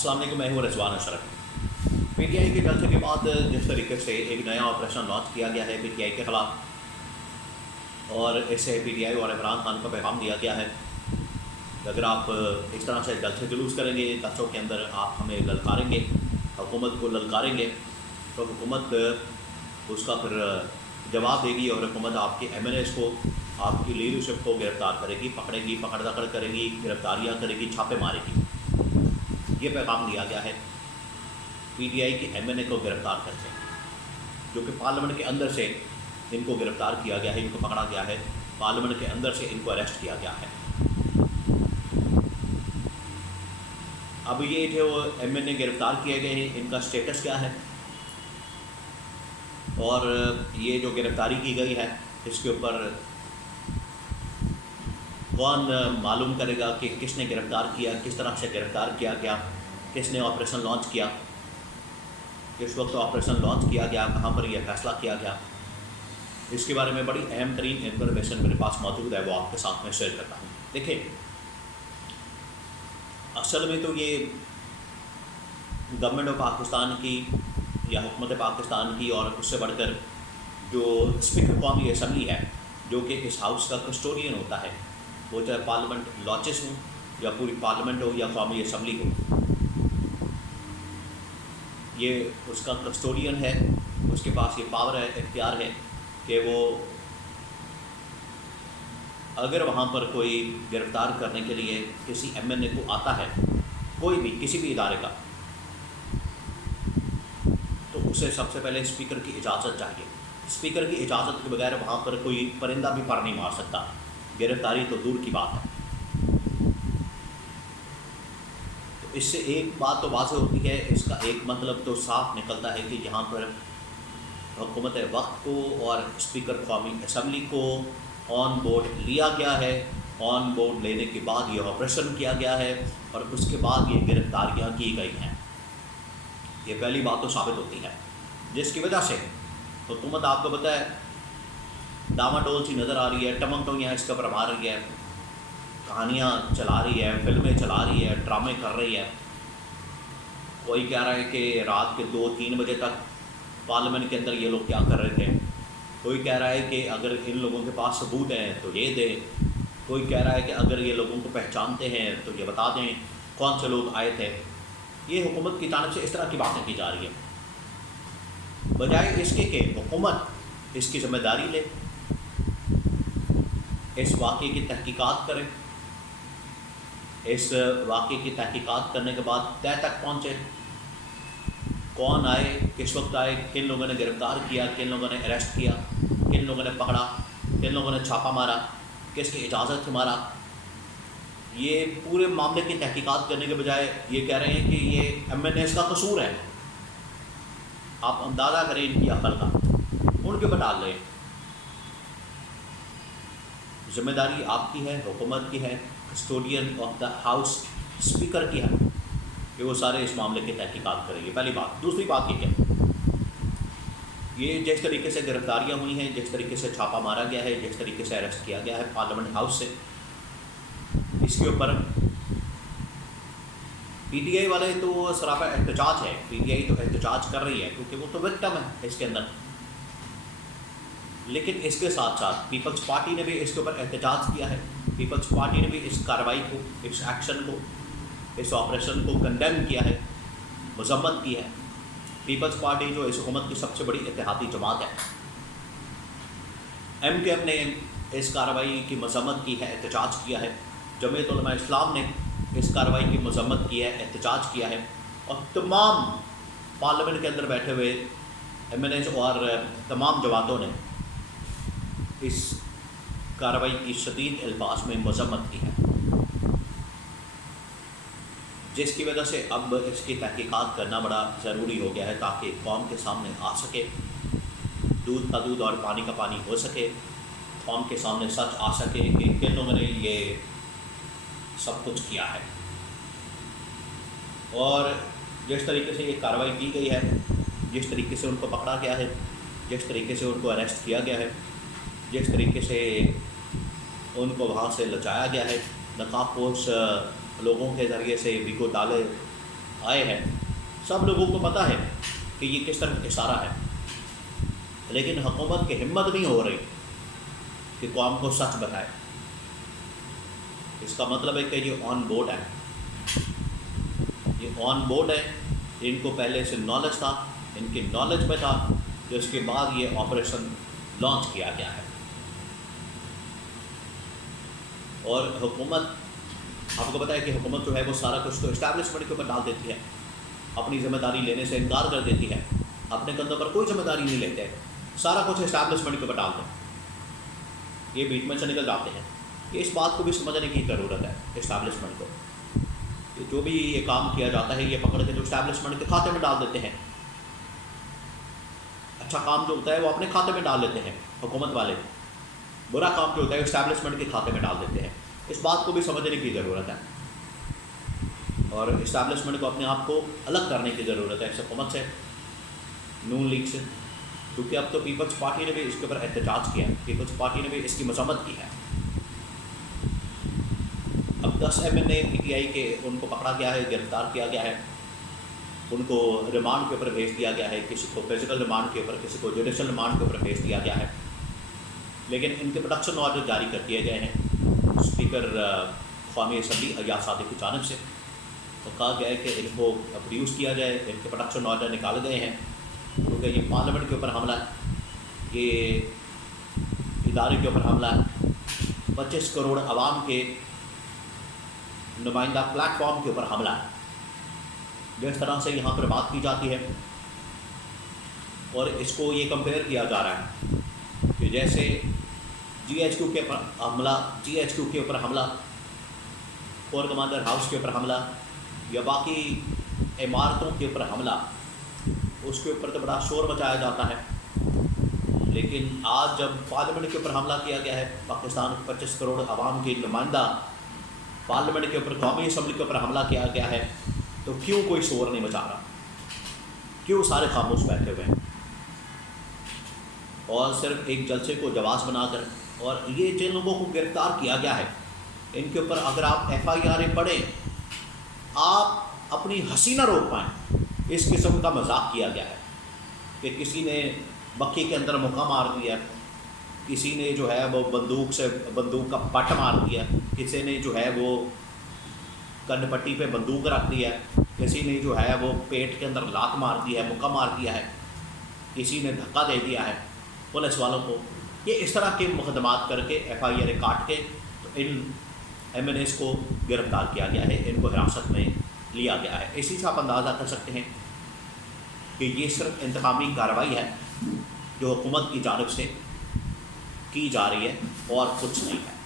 अस्सलाम वालेकुम, मैं हूँ रज़वान अशरफ। पीटीआई के जलसे के बाद जिस तरीके से एक नया ऑपरेशन लॉन्च किया गया है पीटीआई के ख़िलाफ़, और इससे पीटीआई और इमरान खान को पैगाम दिया गया है कि अगर आप इस तरह से जलसे जुलूस करेंगे, जलसों के अंदर आप हमें ललकारेंगे, हुकूमत को ललकारेंगे, तो हुकूमत उसका फिर जवाब देगी और हुकूमत आपके MNAs को, आपकी लीडरशिप को गिरफ़्तार करेगी, पकड़ेगी, पकड़ दकड़ करेगी, गिरफ्तारियाँ करेगी, छापे मारेगी। ये पैगाम दिया गया है पीटीआई की MNA को गिरफ़्तार करके, जो कि पार्लियामेंट के अंदर से इनको गिरफ़्तार किया गया है, इनको पकड़ा गया है, पार्लियामेंट के अंदर से इनको अरेस्ट किया गया है। अब ये जो MNA गिरफ़्तार किए गए हैं, इनका स्टेटस क्या है और ये जो गिरफ़्तारी की गई है इसके ऊपर कौन मालूम करेगा कि किसने गिरफ़्तार किया, किस तरह से गिरफ़्तार किया गया, किसने ऑपरेशन लॉन्च किया, किस वक्त ऑपरेशन लॉन्च किया गया, कहाँ पर यह फ़ैसला किया गया, इसके बारे में बड़ी अहम तरीन इन्फॉर्मेशन मेरे पास मौजूद है, वो आपके साथ में शेयर करता हूँ। देखिए, असल में तो ये गवर्नमेंट ऑफ पाकिस्तान की या हुकूमत पाकिस्तान की, और उससे बढ़कर जो स्पीकर कौमी असम्बली है, जो कि इस हाउस का कस्टोडियन होता है, वो चाहे पार्लियामेंट लॉचेस हों या पूरी पार्लियामेंट हो या कौमी असम्बली हो, ये उसका कस्टोडियन है। उसके पास ये पावर है, इख्तियार है कि वो अगर वहाँ पर कोई गिरफ़्तार करने के लिए किसी MNA को आता है, कोई भी किसी भी इदारे का, तो उसे सबसे पहले स्पीकर की इजाज़त चाहिए। स्पीकर की इजाज़त के बगैर वहाँ पर कोई परिंदा भी पर नहीं मार सकता, गिरफ़्तारी तो दूर की बात है। तो इससे एक बात तो वाज़ेह होती है, इसका एक मतलब तो साफ निकलता है कि यहाँ पर हुकूमत वक्त को और स्पीकर कौमी असम्बली को ऑन बोर्ड लिया गया है। ऑन बोर्ड लेने के बाद ये ऑपरेशन किया गया है और उसके बाद ये गिरफ़्तारियाँ की गई हैं। ये पहली बात तो साबित होती है, जिसकी वजह से हुकूमत, आपको पता है, डामाडोल सी नज़र आ रही है, टमंगटोइयाँ इसके ऊपर मार रही है, कहानियाँ चला रही है, फिल्में चला रही है, ड्रामे कर रही है। कोई कह रहा है कि रात के 2-3 बजे तक पार्लियामेंट के अंदर ये लोग क्या कर रहे थे, कोई कह रहा है कि अगर इन लोगों के पास सबूत हैं तो ये दें, कोई कह रहा है कि अगर ये लोगों को पहचानते हैं तो ये बता दें कौन से लोग आए थे। ये हुकूमत की जानब से इस तरह की बातें की जा रही है, बजाय इसके कि हुकूमत इसकी ज़िम्मेदारी ले, इस वाक़े की तहकीकात करें, इस वाक़े की तहकीकात करने के बाद तय तक पहुँचे, कौन आए, किस वक्त आए, किन लोगों ने गिरफ़्तार किया, किन लोगों ने अरेस्ट किया, किन लोगों ने पकड़ा, किन लोगों ने छापा मारा, किसकी इजाज़त से मारा। ये पूरे मामले की तहकीकात करने के बजाय ये कह रहे हैं कि ये MNAs का कसूर है। आप अंदाज़ा करें इनकी अकल का, उनके ऊपर डाल रहे हैं। ज़िम्मेदारी आपकी है, हुकूमत की है, custodian of the house speaker की है कि वो सारे इस मामले की तहकीकात करेंगे। पहली बात। दूसरी बात ये है, ये जिस तरीके से गिरफ़्तारियाँ हुई हैं, जिस तरीके से छापा मारा गया है, जिस तरीके से अरेस्ट किया गया है पार्लियामेंट हाउस से, इसके ऊपर पीटीआई वाले तो सरापा एहतजाज है, पीटीआई तो एहतजाज कर रही है क्योंकि वो तो विक्टिम है इसके अंदर। लेकिन इसके साथ साथ पीपल्स पार्टी ने भी इसके ऊपर एहतजाज किया है। पीपल्स पार्टी ने भी इस कार्रवाई को, इस एक्शन को, इस ऑपरेशन को कंडेम किया है, मज़म्मत की है। पीपल्स पार्टी जो इस हुकूमत की सबसे बड़ी इत्तेहादी जमात है, MKM ने इस कार्रवाई की मज़म्मत की है, एहतजाज किया है। जमीयत उलमा इस्लाम ने इस कार्रवाई की मज़म्मत की है, एहतजाज किया है, और तमाम पार्लियामेंट के अंदर बैठे हुए MNAs और तमाम जमातों ने इस कार्रवाई की शदीद अल्फाज में मज़म्मत की है, जिसकी वजह से अब इसकी तहकीकात करना बड़ा ज़रूरी हो गया है ताकि कौम के सामने आ सके, दूध का दूध और पानी का पानी हो सके, कौम के सामने सच आ सके कि किन लोगों ने ये सब कुछ किया है। और जिस तरीके से ये कार्रवाई की गई है, जिस तरीके से उनको पकड़ा गया है, जिस तरीके से उनको अरेस्ट किया गया है, जिस तरीके से उनको वहाँ से लचाया गया है, नकाबपोश लोगों के ज़रिए से वीडियो डाले آئے ہیں، سب لوگوں کو پتہ ہے کہ یہ کس طرح اشارہ ہے، لیکن حکومت کی ہمت نہیں ہو رہی کہ قوم کو سچ بتائے۔ اس کا مطلب ہے کہ یہ آن بورڈ ہے، یہ آن بورڈ ہے، ان کو پہلے سے نالج تھا، ان کی نالج میں تھا، جو اس کے بعد یہ آپریشن لانچ کیا گیا ہے۔ اور حکومت، آپ کو پتہ ہے کہ حکومت جو ہے وہ سارا کچھ تو اسٹیبلشمنٹ کے اوپر ڈال دیتی ہے، اپنی ذمہ داری لینے سے انکار کر دیتی ہے، اپنے کندھوں پر کوئی ذمہ داری نہیں لیتے، سارا کچھ اسٹیبلشمنٹ کے اوپر ڈالتے ہیں، یہ بیچ میں سے نکل جاتے ہیں۔ یہ اس بات کو بھی سمجھنے کی ضرورت ہے اسٹیبلشمنٹ کو، کہ جو بھی یہ کام کیا جاتا ہے یہ پکڑ کے جو اسٹیبلشمنٹ کے کھاتے میں ڈال دیتے ہیں، اچھا کام جو ہوتا ہے وہ اپنے کھاتے میں ڈال دیتے ہیں حکومت والے، برا کام جو ہوتا ہے اسٹیبلشمنٹ کے کھاتے میں ڈال دیتے ہیں۔ اس بات کو بھی سمجھنے کی ضرورت ہے، اور اسٹیبلشمنٹ کو اپنے آپ کو الگ کرنے کی ضرورت ہے اس حکومت سے، نون لیگ سے، کیونکہ اب تو پیپلز پارٹی نے بھی اس کے اوپر احتجاج کیا ہے، پیپلز پارٹی نے بھی اس کی مذمت کی ہے۔ اب 10 MNA PTI کے ان کو پکڑا گیا ہے، گرفتار کیا گیا ہے، ان کو ریمانڈ کے اوپر بھیج دیا گیا ہے، کسی کو فزیکل ریمانڈ کے اوپر، کسی کو جوڈیشل ریمانڈ کے اوپر بھیج دیا گیا ہے، لیکن ان کے پروٹیکشن آرڈر جاری کر دیے گئے ہیں اسپیکر قومی اسمبلی ایاز صادق کی جانب سے، تو کہا گیا ہے کہ ان کو پروڈیوس کیا جائے، ان کے پروٹیکشن آرڈر نکالے گئے ہیں، کیونکہ یہ پارلیمنٹ کے اوپر حملہ ہے، یہ ادارے کے اوپر حملہ ہے، 25 کروڑ عوام کے نمائندہ پلیٹ فارم کے اوپر حملہ ہے، جس طرح سے یہاں پر بات کی جاتی ہے، اور اس کو یہ کمپیئر کیا جا رہا ہے کہ جیسے GHQ کے حملہ، GHQ کے اوپر حملہ، کور کمانڈر ہاؤس کے اوپر حملہ، یا باقی عمارتوں کے اوپر حملہ، اس کے اوپر تو بڑا شور مچایا جاتا ہے، لیکن آج جب پارلیمنٹ کے اوپر حملہ کیا گیا ہے، پاکستان کے 25 کروڑ عوام کی نمائندہ پارلیمنٹ کے اوپر، قومی اسمبلی کے اوپر حملہ کیا گیا ہے، تو کیوں کوئی شور نہیں مچا رہا، کیوں سارے خاموش بیٹھے ہوئے ہیں، اور صرف ایک جلسے کو جواز بنا کر، اور یہ جن لوگوں کو گرفتار کیا گیا ہے ان کے اوپر اگر آپ FIR پڑھیں، آپ اپنی ہنسی نہ روک پائیں، اس قسم کا مذاق کیا گیا ہے کہ کسی نے بکی کے اندر مکہ مار دیا، کسی نے جو ہے وہ بندوق کا بٹ مار دیا، کسی نے جو ہے وہ کن پٹی پہ بندوق رکھ دیا، کسی نے جو ہے وہ پیٹ کے اندر لات مار دی ہے، مکہ مار دیا ہے، کسی نے دھکا دے دیا ہے پولیس والوں کو۔ یہ اس طرح کے مقدمات کر کے FIR کاٹ کے تو ان MNAs کو گرفتار کیا گیا ہے، ان کو حراست میں لیا گیا ہے۔ اسی سے آپ اندازہ کر سکتے ہیں کہ یہ صرف انتقامی کارروائی ہے جو حکومت کی جانب سے کی جا رہی ہے، اور کچھ نہیں ہے۔